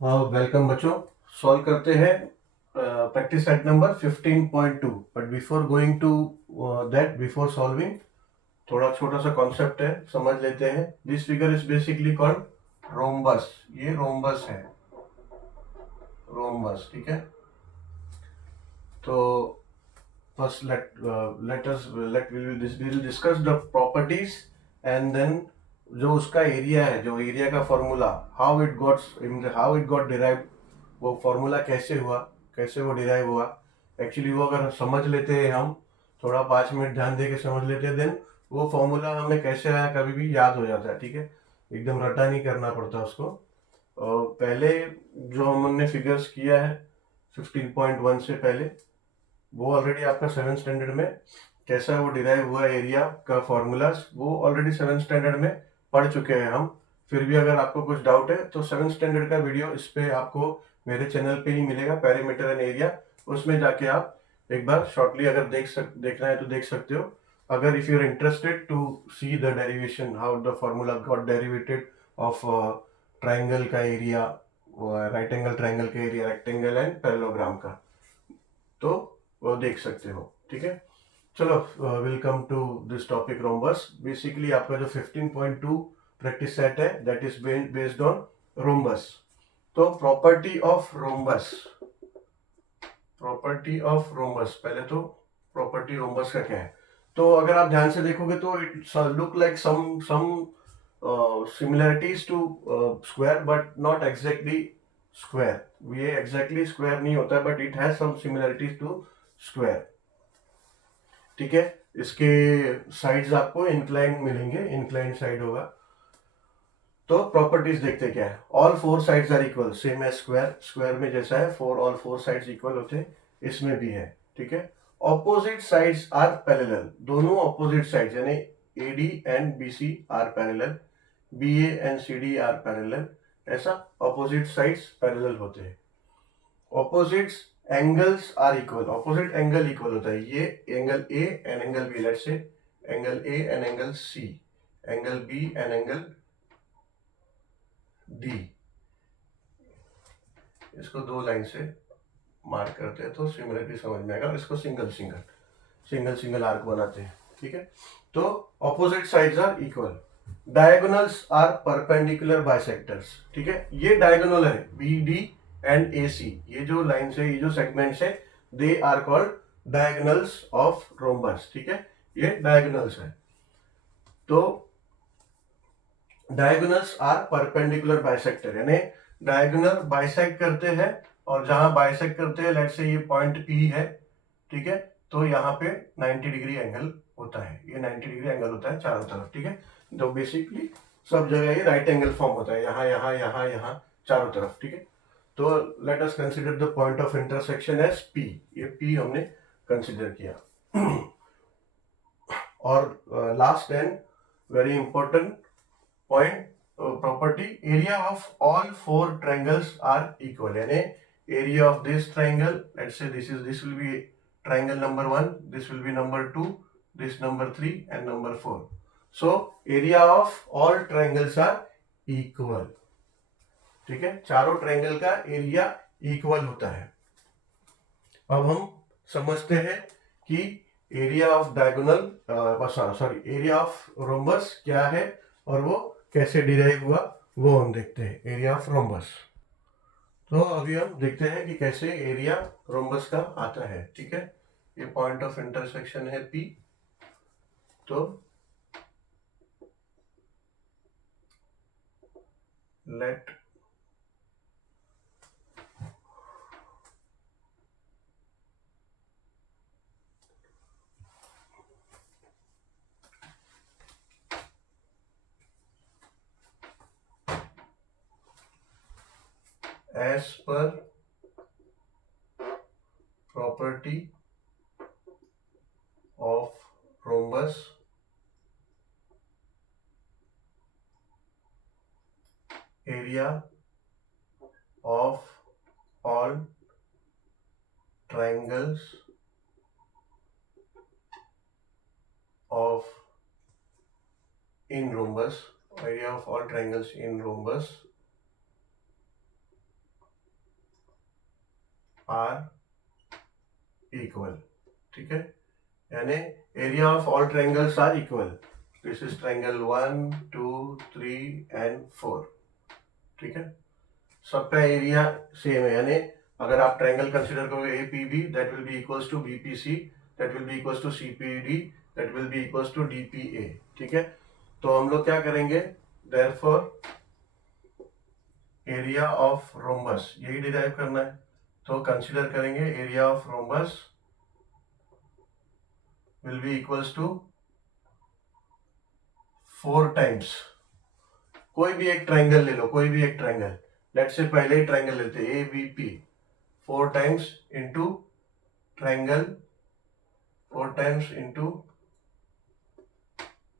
Welcome बच्चों। Solve करते हैं practice set number 15.2। But before going to that, before solving, थोड़ा छोटा सा कॉन्सेप्ट है, समझ लेते हैं। This figure is basically called rhombus. ये रोम्बस है, रोम्बस। ठीक है, तो first let we will discuss the properties and then जो उसका एरिया है, जो एरिया का formula, how it got derive, वो फॉर्मूला कैसे हुआ, कैसे वो डिराइव हुआ। एक्चुअली वो अगर समझ लेते हैं हम, थोड़ा 5 मिनट ध्यान दे के समझ लेते हैं, देन वो फॉर्मूला हमें कैसे आया कभी भी याद हो जाता है। ठीक है, एकदम रटा नहीं करना पड़ता उसको। और पहले जो हमने फिगर्स किया है 15.1 से पहले, वो ऑलरेडी आपका 7th स्टैंडर्ड में कैसा वो डिराइव हुआ एरिया का फॉर्मूलाज, वो ऑलरेडी 7th स्टैंडर्ड में पढ़ चुके हैं हम। फिर भी अगर आपको कुछ डाउट है तो 7th स्टैंडर्ड का वीडियो इस पे आपको मेरे चैनल पे ही मिलेगा, पेरीमीटर एंड एरिया। उसमें जाके आप एक बार शॉर्टली अगर देखना है तो देख सकते हो। अगर if you are interested to see the derivation, how the formula got derivated of triangle का एरिया, राइट एंगल ट्राइंगल का एरिया, रेक्टेंगल एंड पैरेललोग्राम का, तो वो देख सकते हो। ठीक है, चलो welcome to this topic rhombus. Basically आपका जो 15.2 प्रैक्टिस सेट है that is based on rhombus. तो property of rhombus, property of rhombus, पहले तो प्रॉपर्टी रोम्बस का क्या है। तो अगर आप ध्यान से देखोगे तो it look like some similarities to square, but not exactly square. ये एग्जैक्टली स्क्वायर नहीं होता है, but it has some similarities to square. ठीक है, इसके साइड्स आपको इंक्लाइन मिलेंगे, इंक्लाइन साइड होगा। तो प्रॉपर्टीज देखते क्या है। All four sides are equal, same as square. Square में जैसा है ऑल फोर साइड्स इक्वल होते हैं, इसमें भी है। ठीक है, ऑपोजिट साइड्स आर पैरेलल, दोनों ऑपोजिट साइड्स यानी AD and BC are parallel, BA and CD are parallel. ऐसा ऑपोजिट साइड्स पैरेलल होते हैं। Opposites angles are equal, opposite angle equal होता है। ये angle A and angle B, let's say angle A and angle C, angle B and angle D. इसको दो line से mark करते हैं तो सिमिलरिटी समझ में आएगा। इसको single single single single arc बनाते हैं। ठीक है, तो opposite sides are equal, diagonals are perpendicular bisectors. ठीक है, ये डायगोनल है B D and A C, ये जो लाइन है, ये जो सेगमेंट्स है, they are called diagonals of rhombus. ठीक है, ये डायगोनल्स है। तो डायगोनल्स आर परपेंडिकुलर बाइसेक्टर, यानी डायगोनल बाइसेक्ट करते हैं, और जहां बाइसेक्ट करते हैं, लेट्स से ये पॉइंट पी है। ठीक है, तो यहाँ पे 90 डिग्री एंगल होता है, ये 90 डिग्री एंगल होता है चारों तरफ। ठीक है, तो बेसिकली सब जगह ये राइट एंगल फॉर्म होता है, यहाँ यहाँ यहाँ यहाँ चारों तरफ। ठीक है, तो let us consider the point of intersection as P. ये पी हमने कंसीडर किया। और last and very important point, property, area of all four triangles are equal, यानी area of this triangle, let's say this will be triangle number 1, this will be number 2, this number 3 and number 4. So area of all triangles are equal. ठीक है, चारों triangle का area equal होता है। अब हम समझते हैं कि area of diagonal, sorry, area of rhombus क्या है और वो कैसे डिराइव हुआ, वो हम देखते हैं। एरिया ऑफ रोम्बस, तो अभी हम देखते हैं कि कैसे एरिया रोम्बस का आता है। ठीक है, ये पॉइंट ऑफ इंटरसेक्शन है पी। तो let as per property of rhombus, area of all triangles of in rhombus, area of all triangles in rhombus are equal, ठीक है, यानी area of all triangles are equal. This is triangle 1 2 3 and 4, ठीक है, सबका area same है, यानी अगर आप ट्रायंगल कंसीडर करोगे A P B, that will be equals to B P C, that will be equals to C P D, that will be equals to D P A, ठीक है। तो हम लोग क्या करेंगे, देयरफॉर एरिया ऑफ रोम्बस यही derive करना है, तो कंसीडर करेंगे area of rhombus will be equals to 4 times, कोई भी एक ट्रायंगल ले लो, कोई भी एक ट्रायंगल, लेट्स से पहले ही ट्रायंगल लेते हैं A B P, 4 times into triangle, 4 times into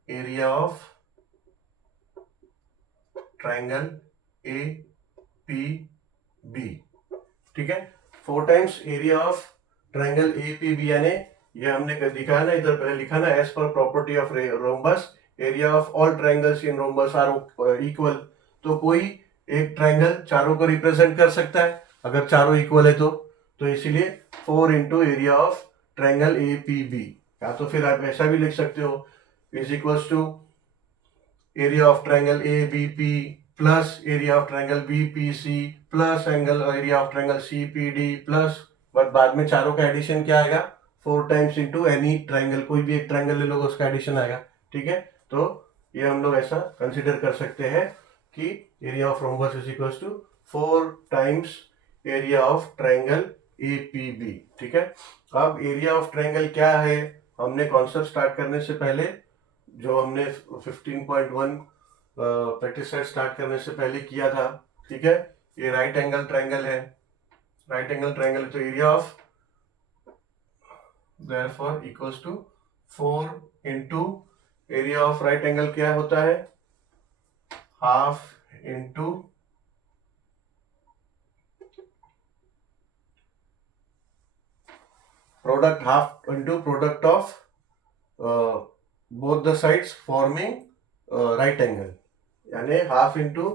area of triangle A P B, ठीक है, 4 times area of triangle A P B, यानी ये हमने दिखा ना, इधर पहले लिखा ना, as per property of rhombus area of all triangles in rhombus are equal. तो कोई एक ट्रायंगल चारों को रिप्रेजेंट कर सकता है अगर चारों इक्वल है तो इसीलिए 4 into area of triangle A P B, या तो फिर आप ऐसा भी लिख सकते हो, is equals to area of triangle A B P plus area of triangle B P C plus angle area of triangle C P D plus, but बाद में चारों का एडिशन क्या आएगा, 4 टाइम्स इंटू एनी ट्रायंगल, कोई भी एक triangle ले लो उसका एडिशन आएगा, ठीक है। तो ये हम लोग ऐसा कंसिडर कर सकते हैं कि area of rhombus is equals to 4 times area of triangle A P B, ठीक है। अब एरिया ऑफ ट्रायंगल क्या है, हमने कॉन्सेप्ट स्टार्ट करने से पहले जो हमने 15.1 प्रैक्टिस सेट स्टार्ट करने से पहले किया था, ठीक है, ये राइट एंगल ट्रायंगल है, राइट एंगल ट्रायंगल, तो area of therefore equals to 4 into area of right angle क्या होता है, half into product, half into product of both the sides forming right angle, यानी half into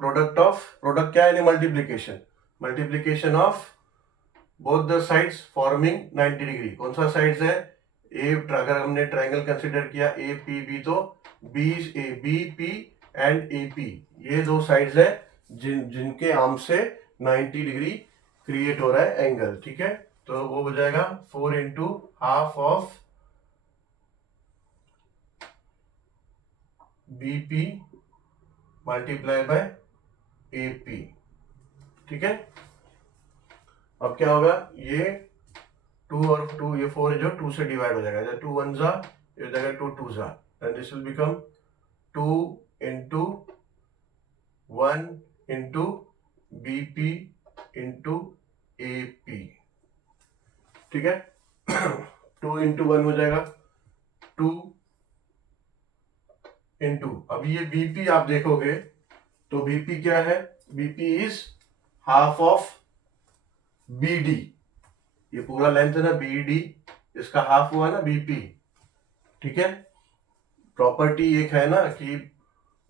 product of, product क्या है, multiplication, multiplication of both the sides forming 90 degree. कौन सा sides है, ए, अगर हमने ट्रायंगल कंसीडर किया ए पी बी, तो B A B P and A P, ये दो साइड्स है जिनके आर्म से 90 डिग्री क्रिएट हो रहा है एंगल, ठीक है। तो वो हो जाएगा 4 into half of B P multiply by A P, ठीक है। अब क्या होगा, ये 2 और 2, ये 4 जो 2 से डिवाइड हो जाएगा, 2 1 जा, ये हो जाएगा 2 2 जा, and this will become 2 into 1 into B P into A P, ठीक है। 2 इंटू 1 हो जाएगा 2 इंटू, अभी ये बीपी आप देखोगे तो बीपी क्या है, BP is half of B D, ये पूरा लेंथ है ना बी डी, इसका हाफ हुआ ना बीपी, ठीक है। प्रॉपर्टी एक है ना कि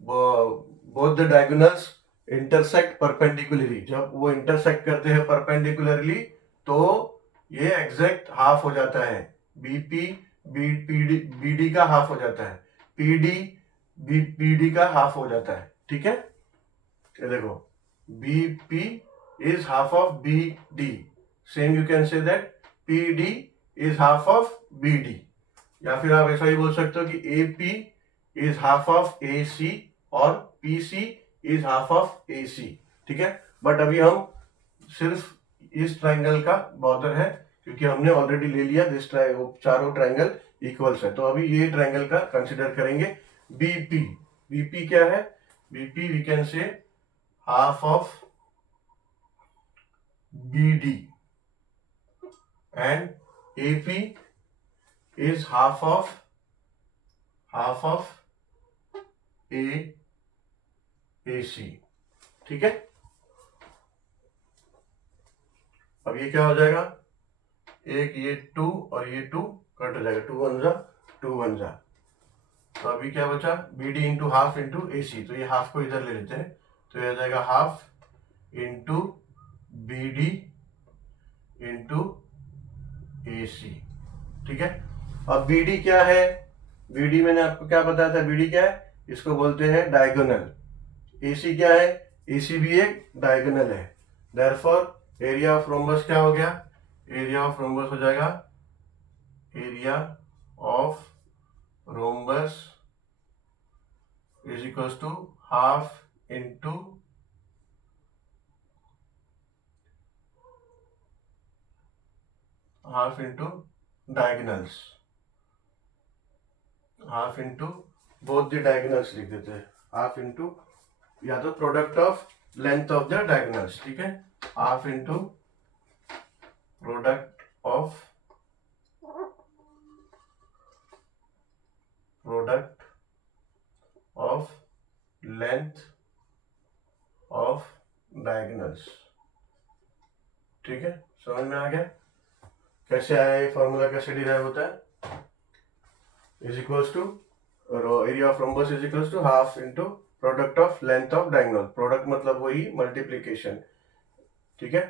both the diagonals intersect perpendicularly, जब वो इंटरसेक्ट करते हैं परपेंडिकुलरली तो ये एग्जैक्ट हाफ हो जाता है, बीपी बी डी का हाफ हो जाता है, पीडी बी डी का हाफ हो जाता है, ठीक है। ये देखो BP is half of BD. Same you can say that PD is half of BD. या फिर आप ऐसा ही बोल सकते हो कि AP is half of AC और PC is half of AC, ठीक है। बट अभी हम सिर्फ इस ट्रायंगल का बॉर्डर है क्योंकि हमने ऑलरेडी ले लिया दिस चारों ट्रायंगल इक्वल्स है, तो अभी ये ट्रायंगल का कंसिडर करेंगे BP। BP क्या है, BP we can say half of BD and AP is half of AC, ठीक है। अब ये क्या हो जाएगा, एक ये 2 और ये 2 कट हो जाएगा, 2 1 जा 2 1 जा, तो अभी क्या बचा BD into half into AC, तो ये हाफ को इधर ले लेते हैं, तो ये आ जाएगा हाफ इंटू BD इंटू ए सी। ठीक है, अब बी डी क्या है? बी डी मैंने आपको क्या बताया था? बी डी क्या है? इसको बोलते हैं डायगोनल। ए सी क्या है? ए सी भी एक डायगोनल है। देयरफॉर एरिया ऑफ रोम्बस क्या हो गया? एरिया ऑफ रोम्बस हो जाएगा, area of rhombus is equals to half into diagonals, half into both the diagonals लिख देते हैं, हाफ इंटू या तो product of length of the diagonals. ठीक है, half into product of length of diagonals. ठीक है, समझ में आ गया कैसे आया ये फॉर्मूला, कैसे डिराइव होता है? Is equals to area of rhombus is equals to half into product of length of diagonal. Product मतलब वही मल्टीप्लीकेशन। ठीक है,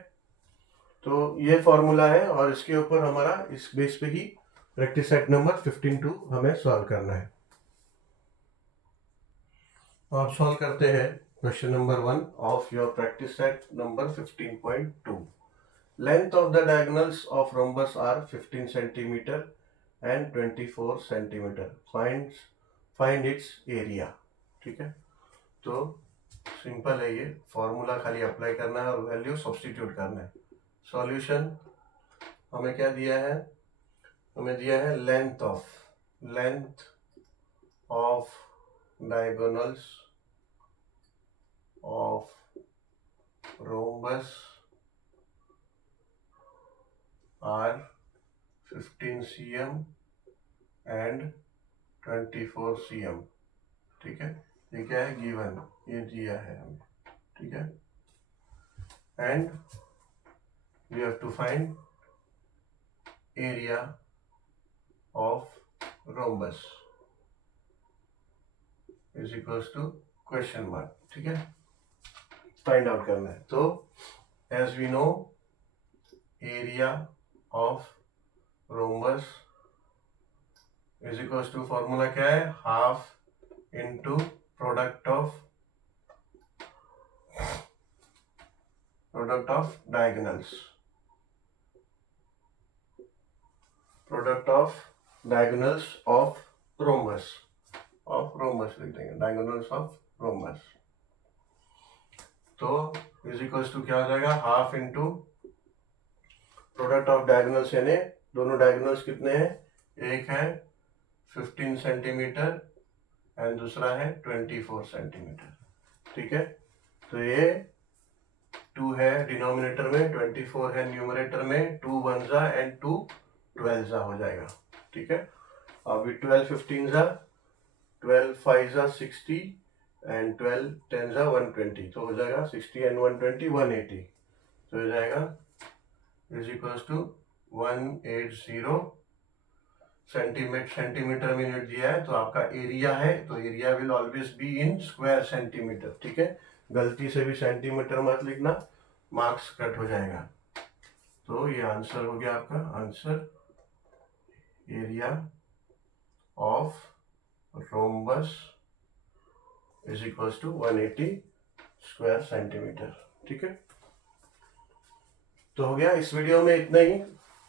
तो ये फॉर्मूला है और इसके ऊपर हमारा इस बेस पे ही प्रैक्टिस सेट नंबर 15 हमें सॉल्व करना है। तो आप सॉल्व करते हैं question number 1 of your practice set number 15.2। Length of the diagonals of rhombus are 15 centimetre and 24 centimetre. Find its area. ठीक है, तो सिंपल है, ये फॉर्मूला खाली अप्लाई करना है और वैल्यू सब्स्टिट्यूट करना है। सॉल्यूशन हमें क्या दिया है? हमें दिया है length of diagonals of rhombus are 15 cm and 24 cm। ठीक है, ये क्या है? गिवन, ये दिया है हमें। ठीक है, and we have to find area of rhombus is equals to question mark. ठीक है, फाइंड आउट करना है। तो as we know area of rhombus is equals to, formula क्या है? Half into product of diagonals, product of diagonals of rhombus लिख देंगे, diagonals of rhombus. तो इज इक्वल्स टू क्या हो जाएगा? Half into product of diagonals, यानी दोनों डायगोनल्स कितने हैं? एक है 15 सेंटीमीटर एंड दूसरा है 24 सेंटीमीटर। ठीक है, तो ये 2 है डिनोमिनेटर में, 24 है न्यूमरेटर में, 2 1 जा एंड 2 12 जा हो जाएगा। ठीक है, अभी 12 15 जा, 12 5 जा 60 एंड 12 10 जा 120, तो हो जाएगा 60 एंड 120 180। तो हो जाएगा इज इक्वल्स टू 180 सेंटीमीटर में यूनिट दिया है, तो आपका एरिया है, तो area will always be in square centimetre. ठीक है, गलती से भी सेंटीमीटर मत लिखना, मार्क्स कट हो जाएगा। तो ये आंसर हो गया आपका answer, area of rhombus is equals to 180 square centimetre. ठीक है, तो हो गया। इस वीडियो में इतना ही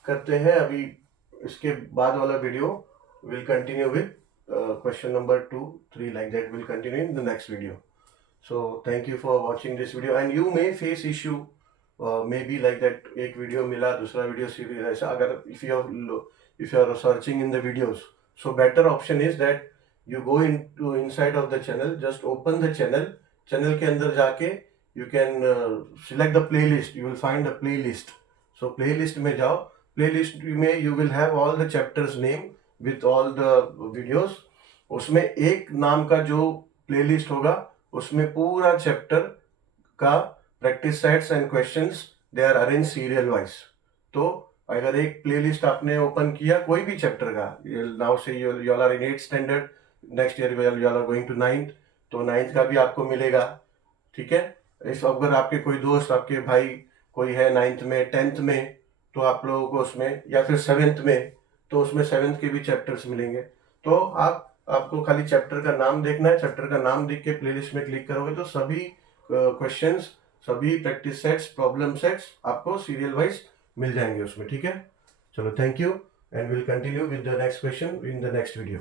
करते हैं। अभी इसके बाद वाला video will continue with question number 2 3 like that will continue in the next video. So thank you for watching this video, and you may face issue maybe like that, एक वीडियो मिला दूसरा वीडियो सीरीज ऐसा, अगर if you are searching in the videos, so better option is that you go into inside of the channel, just open the channel के अंदर जाके you can select the playlist, you will find a playlist, so playlist में जाओ, playlist में you will have all the chapters name with all the videos, उसमें एक नाम का जो playlist होगा उसमें पूरा चैप्टर का practice sets and questions they are arrange serial wise. तो अगर एक प्लेलिस्ट आपने ओपन किया कोई भी चैप्टर का, now say you are in 8th standard, next year you are going to 9th, तो 9th का भी आपको मिलेगा। ठीक है, इस अगर आपके कोई दोस्त, आपके भाई कोई है 9th में 10th में, तो आप लोगों को उसमें, या फिर 7th में तो उसमें 7th के भी चैप्टर्स मिलेंगे। तो आपको खाली चैप्टर का नाम देखना है, चैप्टर का नाम देख के प्लेलिस्ट में क्लिक करोगे तो सभी क्वेश्चंस, सभी प्रैक्टिस सेट्स, प्रॉब्लम सेट्स आपको सीरियल वाइज मिल जाएंगे उसमें, ठीक है। चलो, thank you, and will continue with the next question in the next video.